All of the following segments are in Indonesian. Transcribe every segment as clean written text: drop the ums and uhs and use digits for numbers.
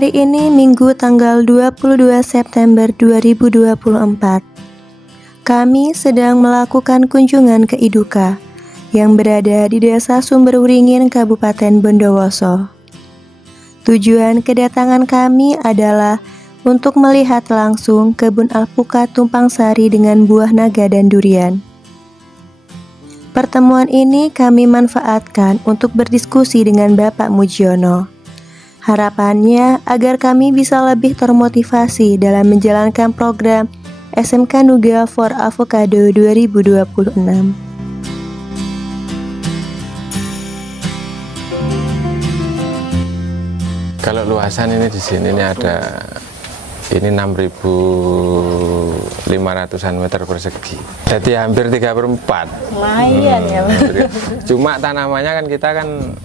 Hari ini Minggu tanggal 22 September 2024. Kami sedang melakukan kunjungan ke Iduka yang berada di Desa Sumberwringin, Kabupaten Bondowoso. Tujuan kedatangan kami adalah untuk melihat langsung kebun alpukat tumpang sari dengan buah naga dan durian. Pertemuan ini kami manfaatkan untuk berdiskusi dengan Bapak Mujiono. Harapannya agar kami bisa lebih termotivasi dalam menjalankan program SMK Nuga for Avocado 2026. Kalau luasan ini di sini ini ada 6.500-an meter persegi. Jadi hampir 3/4. Lumayan ya, Pak. Cuma tanamannya kan kita kan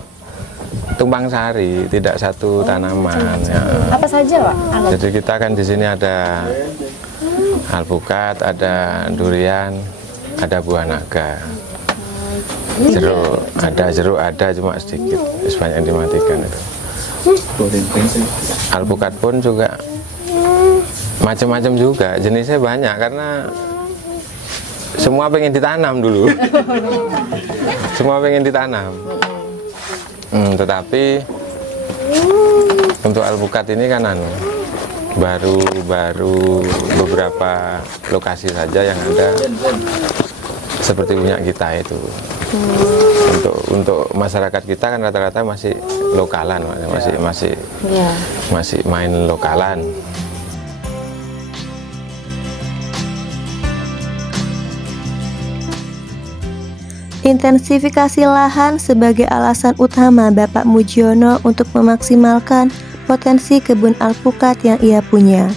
tumpang sari, tidak satu tanaman. Ya. Apa saja, Pak? Jadi kita kan di sini ada alpukat, ada durian, ada buah naga. Jeruk ada cuma sedikit, banyak yang dimatikan itu. Alpukat pun juga macam-macam juga, jenisnya banyak karena semua pengen ditanam dulu. Semua pengen ditanam. Tetapi untuk alpukat ini kan baru beberapa lokasi saja yang ada seperti punya kita itu. Untuk masyarakat kita kan rata-rata masih lokalan, masih main lokalan. Intensifikasi lahan sebagai alasan utama Bapak Mujiono untuk memaksimalkan potensi kebun alpukat yang ia punya.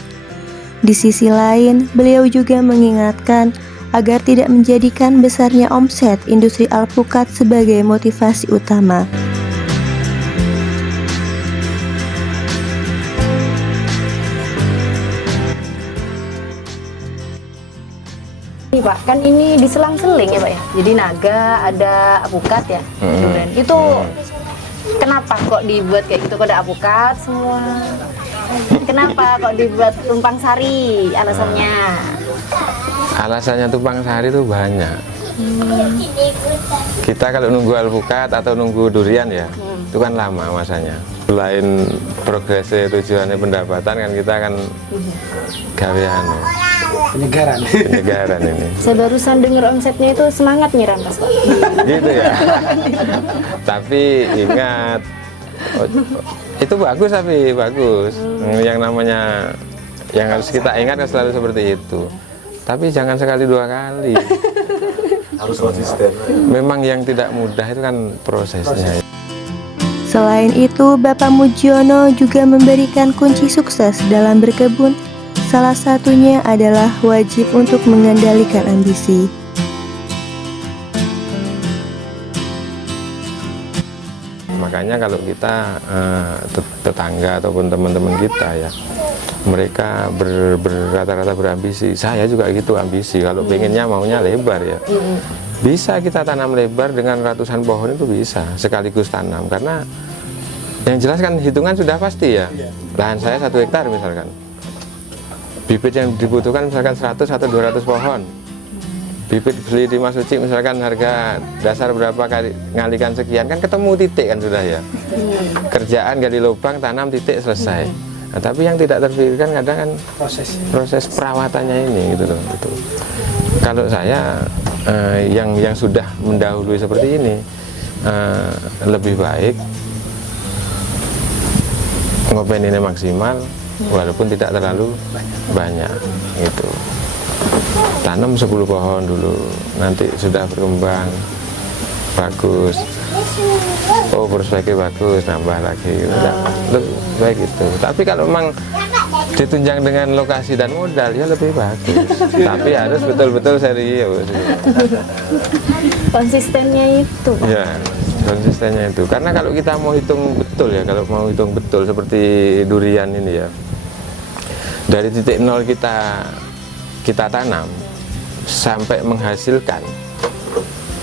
Di sisi lain, beliau juga mengingatkan agar tidak menjadikan besarnya omset industri alpukat sebagai motivasi utama. Pak, kan ini diselang-seling ya, Pak ya. Jadi naga, ada alpukat ya. Durian. Itu kenapa kok dibuat kayak gitu? Kok ada alpukat semua? Kenapa kok dibuat tumpang sari? Alasannya? Alasannya tumpang sari itu banyak. Kita kalau nunggu alpukat atau nunggu durian ya, itu kan lama masanya. Selain progresnya tujuannya pendapatan kan kita kan gawean. Penyegaran ini. Saya barusan dengar omsetnya itu semangat nih Rampas, Pak. Gitu ya. Tapi ingat, itu bagus tapi bagus. Yang namanya yang harus kita ingat kan selalu seperti itu. Tapi jangan sekali dua kali. Harus konsisten. Memang yang tidak mudah itu kan prosesnya. Selain itu, Bapak Mujiono juga memberikan kunci sukses dalam berkebun. Salah satunya adalah wajib untuk mengendalikan ambisi. Makanya kalau kita tetangga ataupun teman-teman kita ya, mereka rata-rata berambisi. Saya juga gitu ambisi. Kalau pengennya maunya lebar ya, bisa kita tanam lebar dengan ratusan pohon itu bisa sekaligus tanam. Karena yang jelas kan hitungan sudah pasti ya. Lahan saya 1 hektar misalkan. Bibit yang dibutuhkan misalkan 100 atau 200 pohon. Bibit beli di Mas Uci misalkan harga dasar berapa kali ngalikan sekian, kan ketemu titik kan sudah ya. Kerjaan gali lubang, tanam titik selesai. Nah, tapi yang tidak terpikirkan kadang kan proses perawatannya ini gitu loh. Gitu. Kalau saya yang sudah mendahului seperti ini lebih baik ngopen ini maksimal walaupun tidak terlalu banyak gitu. Tanam 10 pohon dulu, nanti sudah berkembang bagus, oh perspektif bagus, nambah lagi lebih baik itu. Tapi kalau memang ditunjang dengan lokasi dan modal ya lebih bagus. Tapi harus betul-betul serius. Konsistennya itu, Pak. Ya, konsistennya itu. Karena kalau kita mau hitung betul ya, kalau mau hitung betul seperti durian ini ya, dari titik nol kita tanam sampai menghasilkan,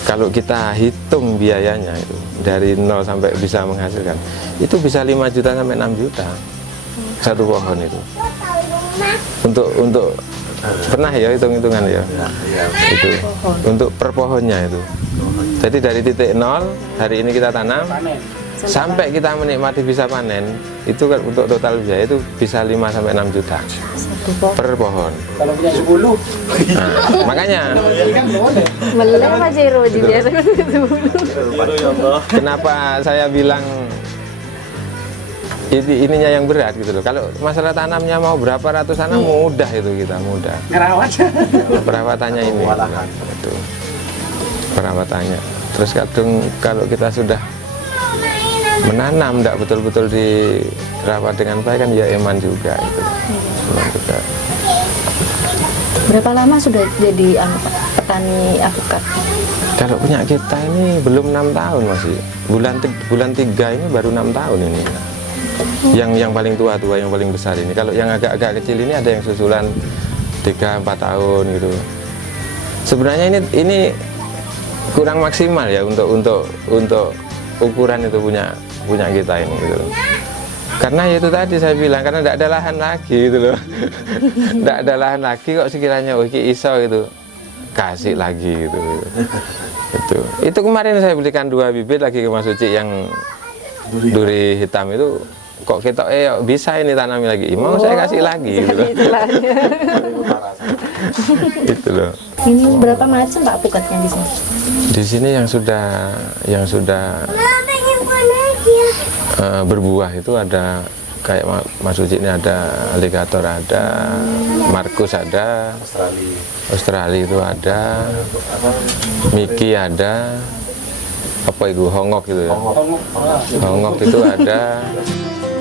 kalau kita hitung biayanya itu dari nol sampai bisa menghasilkan, itu bisa 5 juta sampai 6 juta. satu pohon itu. Untuk pernah ya hitung-hitungan ya. Itu untuk per pohonnya itu. Jadi dari titik nol hari ini kita tanam sampai kita menikmati bisa panen itu kan untuk total biaya itu bisa 5 sampai 6 juta per pohon. Kalau punya 10. Nah, makanya Boleh Pak Jero biasa. kenapa saya bilang ininya yang berat gitu loh. Kalau masalah tanamnya mau berapa ratus tanam mudah itu kita mudah. Ngerawat. Perawatannya ini itu perawatannya. Terus kadang kalau kita sudah menanam tidak betul-betul dirawat dengan baik kan ya eman juga itu. Eman juga. Berapa lama sudah jadi Pak, petani alpukat? Kalau punya kita ini belum 6 tahun masih. Bulan 3 ini baru 6 tahun ini. Yang paling tua yang paling besar ini. Kalau yang agak-agak kecil ini ada yang susulan 3-4 tahun gitu. Sebenarnya ini kurang maksimal ya untuk ukuran itu punya kita ini gitu. Karena ya itu tadi saya bilang karena tidak ada lahan lagi gitu loh. Tidak ada lahan lagi kok sekiranya iki iso gitu. Kasih lagi gitu. Itu kemarin saya belikan 2 bibit lagi ke Mas Uci yang duri hitam itu kok kita bisa ini tanami lagi. Mau saya kasih lagi gitu loh. Itu loh. Ini berapa macam Pak alpukatnya di sini? Di sini yang sudah berbuah itu ada kayak Mas Uci ini ada alligator, ada Markus, ada Australia itu ada, Mickey ada, apa itu hongok gitu ya, hongok itu ada.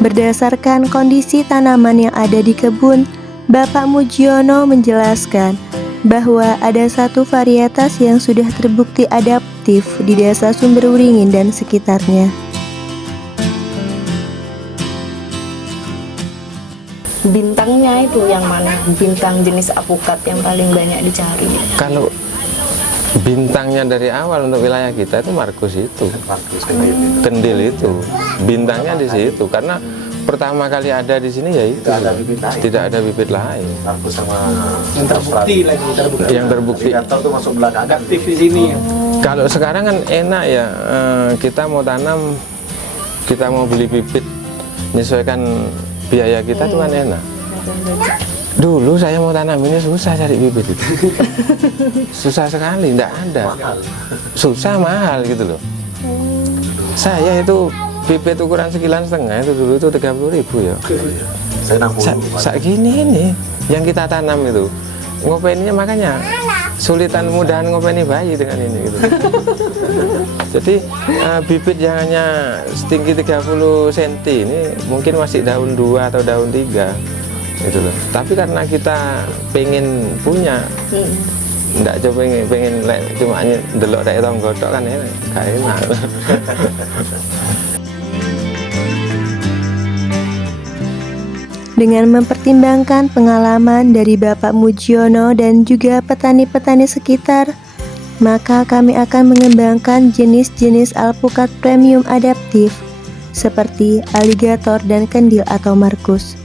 Berdasarkan kondisi tanaman yang ada di kebun, Bapak Mujiono menjelaskan bahwa ada satu varietas yang sudah terbukti adaptif di Desa Sumberwringin dan sekitarnya. Bintangnya itu yang mana? Bintang jenis alpukat yang paling banyak dicari? Kalau bintangnya dari awal untuk wilayah kita itu Markus itu, kendil itu, bintangnya di situ karena pertama kali ada di sini ya itu tidak ada bibit lain. Yang terbukti lagi Yang terbukti. Alligator tuh masuk belakang. aktif di sini. Kalau sekarang kan enak ya, kita mau tanam, kita mau beli bibit, menyesuaikan biaya kita tuh kan enak. Dulu saya mau tanam ini susah cari bibit itu. Susah sekali, tidak ada. Susah, mahal gitu loh. Saya itu bibit ukuran 1,5 itu dulu itu 30.000 ya. Saya nanggung. Saat gini ini yang kita tanam itu ngopeninya makanya sulitan mudahan ngopeni bayi dengan ini gitu. Jadi bibit yang hanya setinggi 30 cm ini mungkin masih daun 2 atau daun 3 gitu loh. Tapi karena kita pengen punya, enggak coba pengen cuma delok dari tonggo tok kan enak, gak enak. Dengan mempertimbangkan pengalaman dari Bapak Mujiono dan juga petani-petani sekitar, maka kami akan mengembangkan jenis-jenis alpukat premium adaptif seperti alligator dan kendil atau Markus.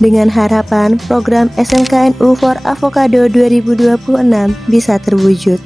Dengan harapan program SMKNU for Avocado 2026 bisa terwujud.